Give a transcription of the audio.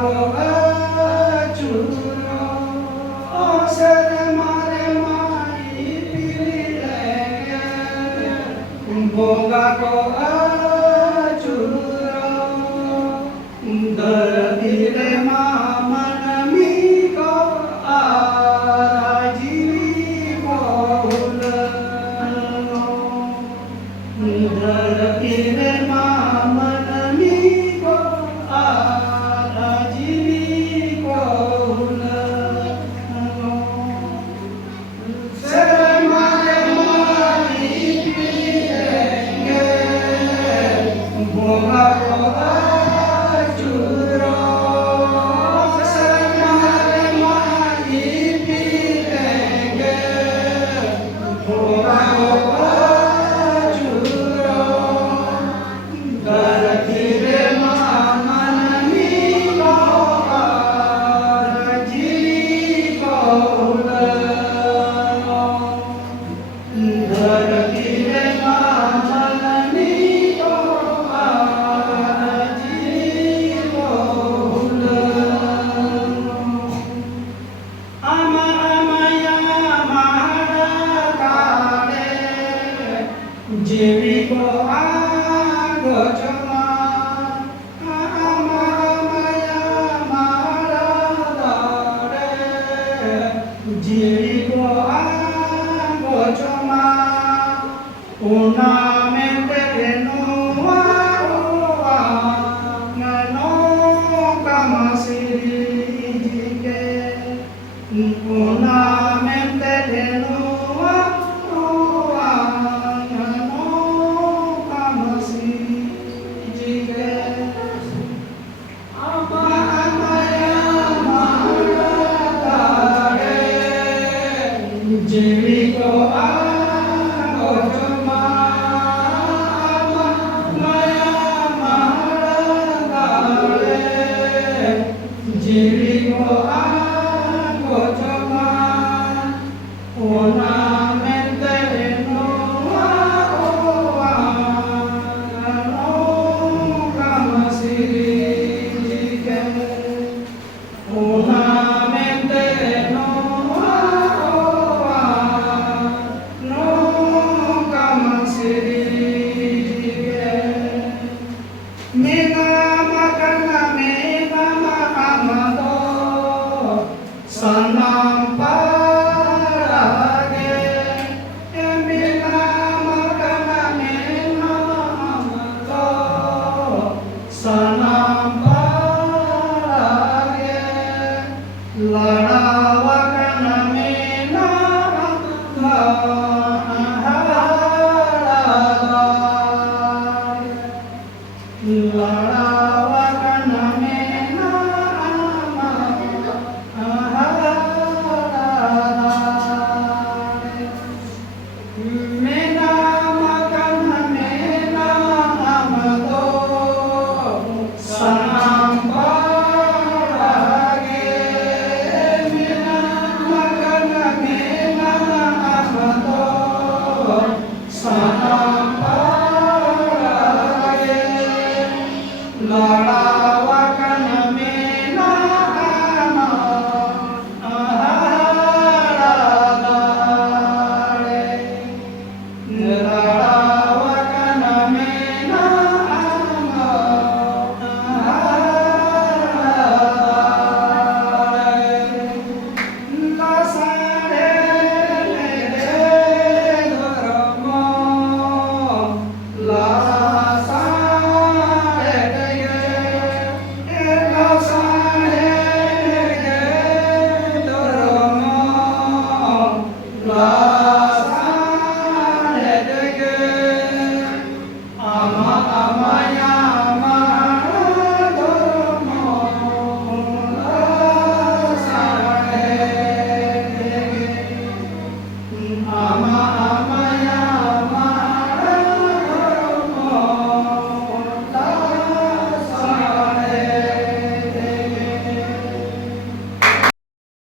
ko acuro sere mare mai pilege boga ko acuro dardile maman mi ko araji boul dardile maman mi ko araji boul sere mare mai pilege boga ko Jiri ko ado chama amaya maradare jiri ko ado chama una mente no wa no kamasiri jike una mente no Jiri ko ado chama maya maradare jiri ko ado chama ona mente no wa no kamasiri jike ona mente no sanam parage emina makana mena amato sanam parage ladawakana mena ladawakana mena Amen.